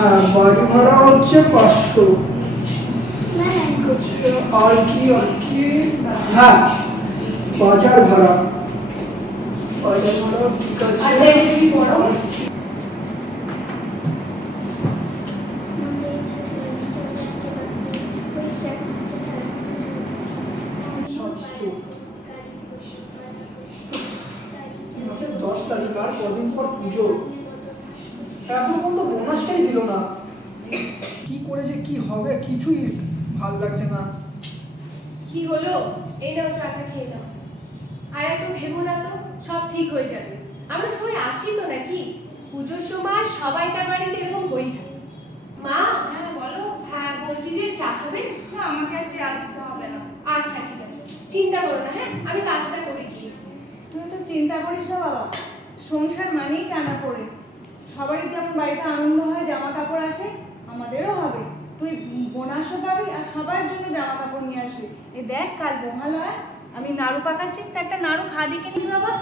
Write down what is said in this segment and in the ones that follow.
হ্যাঁ, বাড়ি ভাড়া হচ্ছে 500। আর কি হ্যাঁ, বাজার ভাড়া ঠিক আছে। মাসের 10 তারিখ, আর কদিন পর পুজো, এখন পর্যন্ত বোনাসটাই দিল না। কি করে যে কি হবে কিছুই ভালো লাগছে না। কি হলো? এই নাও চাটা খেয়ে নাও। আর এত ভেবো না তো, সব ঠিক হয়ে যাবে। আমরা সবাই আছি তো নাকি? পুজোর সময় সবাই তার বাড়িতে এরকম হই থাকে। মা, হ্যাঁ বলো। হ্যাঁ বলছি যে চা খাবেন? না, আমাকে আর চা দিতে হবে না। আচ্ছা ঠিক আছে, চিন্তা করো না, হ্যাঁ আমি কাজটা করে দিচ্ছি। তুই তো চিন্তা করিস না বাবা, সংসার মানেই টানা পড়ে। সবারই যেমন বাড়িতে আনন্দ হয়, জামা কাপড় আসে, আমাদেরও হবে। তুই বোনাসও পাবি আর সবার জন্য জামা কাপড় নিয়ে আসবি। এই দেখ, কাল মহালয়া, আমি নাড়ু পাকাচ্ছি, তা একটা নাড়ু খাদি কিনি বাবা।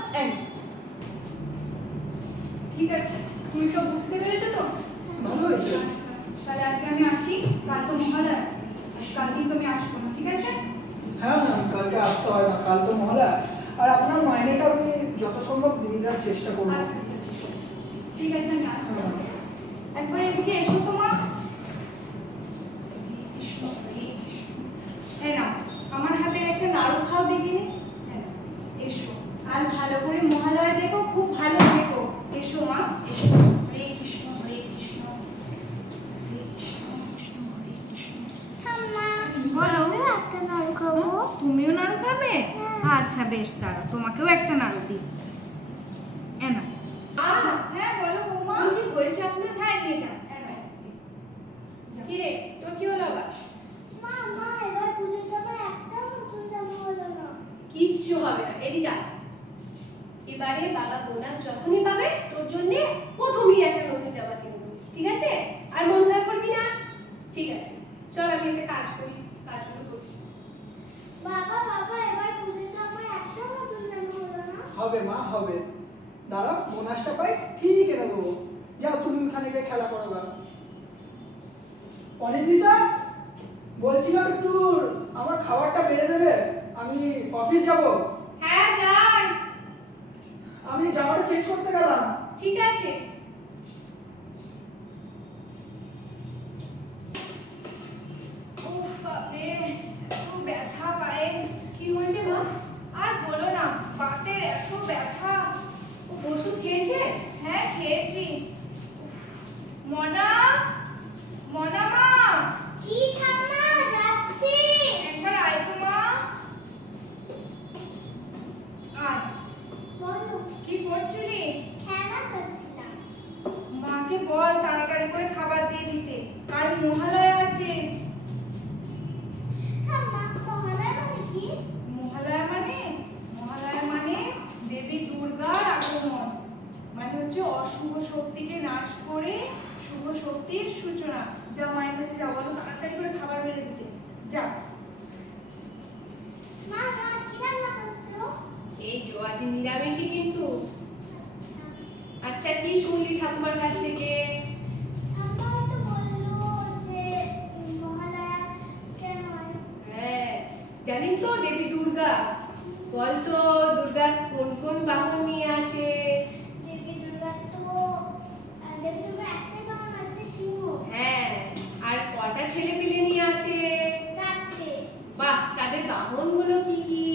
ঠিক আছে, তুমি সব বুঝতে পেরেছো তো? ভালো হয়েছে। আচ্ছা, তাহলে আজকে আমি আসি। কাল তো মহালয়া, কাল কিন্তু আমি আসবো না, ঠিক আছে? হ্যাঁ ম্যাম, কালকে আসতে হয় না, কাল তো মহলা। আর আপনার মাইনেটা আমি যত সম্ভব দিয়ে দেওয়ার চেষ্টা করবো। আচ্ছা আচ্ছা, ঠিক আছে, ঠিক আছে, আমি আসছি। একবার এদিকে এসো তো মা। এই নাও, আমার হাতে একটা নাড়ু খাও দেখিনি। এসো, আজ ভালো করে মহালয়া দেখো, খুব ভালো দেখো। এসো মা, এসো। হরে কৃষ্ণ হরে কৃষ্ণ হরে কৃষ্ণ কৃষ্ণ হরে কৃষ্ণ। বলো, একটা নাড়ু খাবো। তুমিও নাড়ু খাবে? আচ্ছা বেশ, দাঁড়াও, তোমাকেও একটা নাড়ু দিই। এনা। হ্যাঁ বলো বৌমা। বলছি হয়েছে আপনার? হ্যাঁ নিয়ে যান। কি রে, তোর কি হলো আবার? মা এবার পুজোতে আবার একটা নতুন জামা হলো না। কিচ্ছু হবে না, এদিকে আয়। এবারে বাবা বোনাস যখনই পাবে তোর জন্য প্রথমেই একটা নতুন জামা কিনবো, ঠিক আছে? আর মন খারাপ করবি না, ঠিক আছে? চল আমি একটা কাজ করি, কাজগুলো করি। বাবা এবার পুজোতে আমার একটা নতুন জামা হলো না। হবে মা, হবে। দাঁড়া, বোনাসটা পাই ঠিক এনে দেবো। যাও তুমি ওখানে গিয়ে খেলা করো গা। অনিন্দিতা, বলছিলাম একটু আমার খাবারটা বেড়ে দেবে, আমি অফিস যাব। হ্যাঁ যাই। আমি জামাটা চেঞ্জ করতে গেলাম। ঠিক আছে। উফ বাপরে, এত ব্যথা পায়ে। কি হয়েছে মা? আর বলো না, বাতের এত ব্যথা। ওষুধ খেয়েছে? হ্যাঁ খেয়েছি। মনা, মনা মা, কি ঠাম্মা, যাচ্ছি। একবার আয় তো মা। আয়। বলো, কি করছিলি? খেলা করছিলাম। মাকে বল তাড়াতাড়ি করে খাবার দিয়ে দিতে, কাল মহালয়া আছে। ঠাম্মা, মহালয়া মানে কি? মহালয়া মানে দেবী দুর্গার আগমন। মানে হচ্ছে অশুভ শক্তিকে নাশ করে শুভ শক্তির সূচনা। যা মায়ের কাছে যাও, বলো তাড়াতাড়ি করে খাবার বেড়ে দিতে। যা। মা কি রান্না করছো? এই যে আজ নিরামিষই কিন্তু। আচ্ছা কি শুনলি ঠাকুমার কাছ থেকে? ঠাম্মা হয়তো বললো যে মহালয়া কেন হয়। হ্যাঁ, জানিস তো দেবী দুর্গা? বল তো দুর্গা কোন কোন বাহন নিয়ে আসে? দেবী দুর্গা একটাই বাহন আছে, সিংহ। হ্যাঁ, আর কটা ছেলে পেলে নিয়ে আসে? 4টে। বাহ, তাদের বাহনগুলো কি কি?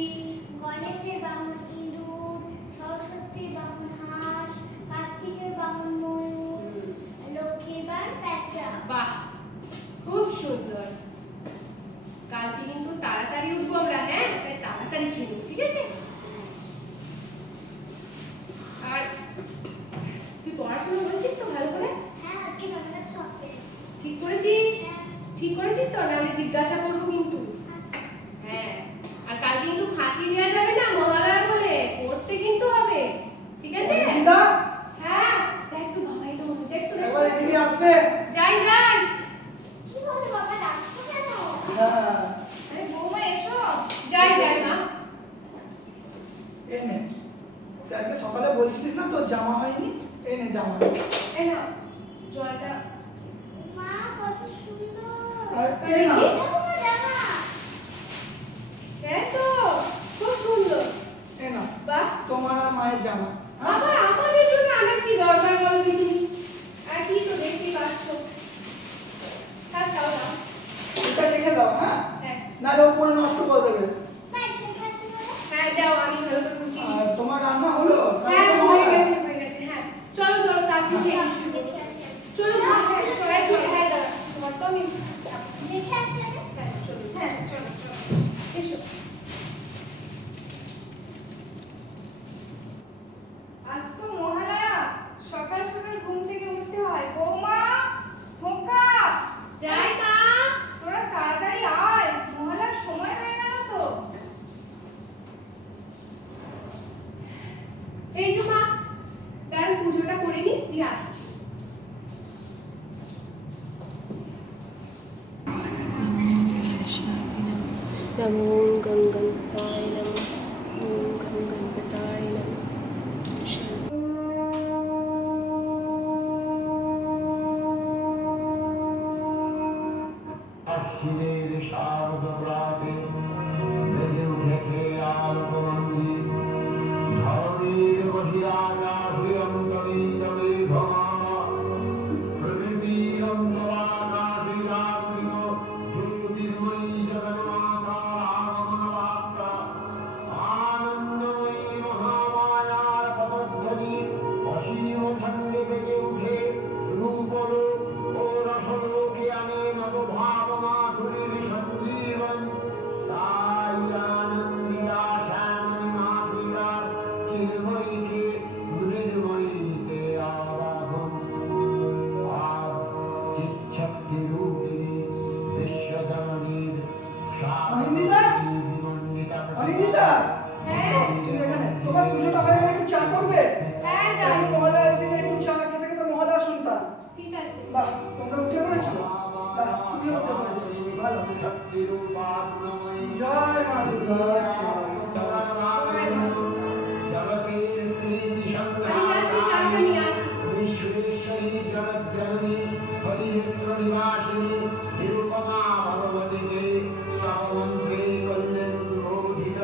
গণেশের বাহন ইঁদুর, সরস্বতীর বাহন হাঁস, কার্তিকের বাহন ময়ূর, লক্ষ্মীর বাহন প্যাঁচা। বাহ, খুব সুন্দর। কালকে কিন্তু তাড়াতাড়ি উঠবো আমরা, হ্যাঁ? তাই তাড়াতাড়ি খেয়ে নেবো, ঠিক আছে? আর তুই পড়াশোনা করছিস তো ভালো করে? হ্যাঁ, আজকে বাংলা সব পেরেছি। ঠিক করেছিস? হ্যাঁ। ঠিক করেছিস তো? নাহলে জিজ্ঞাসা করবো কিন্তু। হ্যাঁ, আর কাল কিন্তু ফাঁকি দেওয়া যাবে না, মহালয়া বলে পড়তে কিন্তু হবে, ঠিক আছে? অনিন্দিতা, হ্যাঁ, দেখ তো বাবা এলো, দেখ তো, একবার এদিকে আসবে। যাই যাই। কি বলে বাবা, ডাকছো কেন? হ্যাঁ, আরে বৌমা এসো। যাই যাই মা। এনে আজকে সকালে বলছিলিস না তোর জামা হয়নি, এনে জামা। এই না জলটা। এই না। তোমার জামা। হ্যাঁ তো খুব সুন্দর। এ না বাহ, তোমার আর মায়ের জামা। হ্যাঁ? আবার আমাদের জন্য আনার কি দরকার বলো তুমি? আর কি তো দেখতেই পাচ্ছ। হ্যাঁ দাও দাও। এটা রেখে দাও, হ্যাঁ? হ্যাঁ নাহলে ও পরে নষ্ট করে দেবে। ব্যাগ রেখে আসি বলে। হ্যাঁ দাও, আমি ভালো করে গুছিয়ে আর দিচ্ছি। তোমার রান্না হলো? হ্যাঁ রান্না হয়ে হয়? গেছে হয়ে গেছে। হ্যাঁ চলো চলো তাড়াতাড়ি খেয়ে আসি। রেখে আসি আমি। চলো হ্যাঁ চলো হ্যাঁ দাঁড়া, তোমার তো আমি রেখে আসি আমি। হ্যাঁ চলো হ্যাঁ চলো চলো এসো। আজ তো মহালয়া, সকাল সকাল ঘুম থেকে উঠতে হয়। বৌমা, খোকা, যাই মা। তোরা তাড়াতাড়ি আয়, মহালয়ার সময় হয়ে গেল তো। এই যে মা, দাঁড়ান পুজোটা করে নি, দিয়ে আসছি। नमो गंगणपताय नमः। ओम गंगणपताय नमः। শিবের শারদ প্রাতে বেজে উঠেছে আলোকমন্দির ধরণীর বহিয়া আকাশে অন্তরিত মেঘমালা প্রকৃতি অন্তরাকাশে জাগরিত জ্যোতির্ময়ী জগন্মাতার আগমন বার্তা আনন্দময়ী মহামায়ার পদধ্বনি অসীম ছন্দে বেজে উঠে রূপলোক ও রসলোকে আনে নবভাব মাধুরীর সঞ্জীবন তাই আনন্দিতা শ্যামণী মাতৃকা চিন্ময়ীকে মৃন্ময়ীতে আরাধন আজ চিচ্ছক্তি রূপিণী বিশ্বজননীর অনিন্দিতা? অনিন্দিতা? হ্যাঁ তুমি এখানে। তোমার পুজোটা হয়ে গেলে একটু চা করবে? হ্যাঁ যাই। এই মহালয়ার দিনে একটু চা খেতে খেতে মহালয়া শুনতাম। ঠিক আছে। বাহ, তোমরা উঠে পড়েছো? বাহ, তুমিও উঠে পড়েছিস। ভালো। জয় মা দুর্গা, জয়। আমি যাচ্ছি, চাটা নিয়ে আসি। विश्वेश्वरी जगज्जननी हरिहर निवासिनी निरुपमा भगवती के सबमंत्रे कल्याण रोधित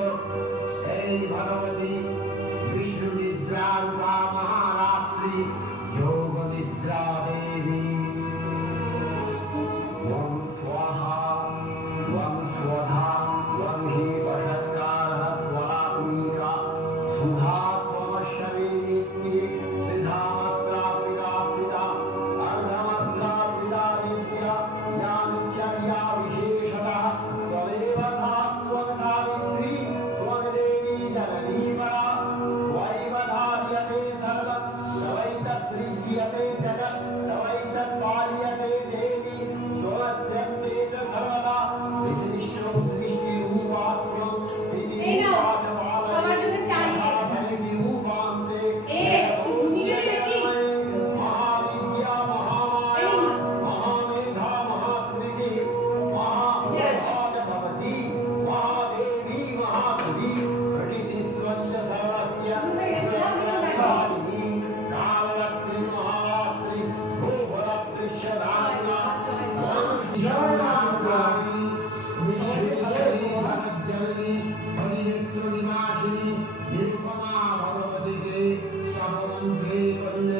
हे भगवती विष्णु निद्रा रूपा महारात्रि योग निद्रा देवी वं स्वाहा वं स्वधा वं हि वषट्कारः स्वात्मिका सुधा त्वमश्वरीति सिद्धामस्त्रापिता अर्धमस्त्रापिता विद्या याञ्चर्या विशेषतः त्वमेव सात्वसावित्री त्वदेवी जननी परा त्वैवधार्यते सर्वं तवैतत्सृज्यते जगत् तवैतत्कार्यते देवी त्वमद्यन्ते च सर्वदा विशिष्टो सृष्टिरूपात्मं এই নাও, সবার জন্য চা নিয়ে এলাম। এ, তুই ঘুমিয়ে গেলি নাকি? महाविद्या महामाया এই মা। महामेधा महात्रिके महाभगवती महादेवी महासुरी प्रकृतित्वस्य सर्वस्य শুরু হয়ে গেছে, নাও, একটু দেখো। कालिनी कालरात्रि महारात्रि भूभरात्रिश्च धाम्ना জয় মা দুর্গা। সবাইকে ভালো রেখো মা। जननी हरिहर निवासिनी निरुपमा भगवती के सबमंत्रे कल्याण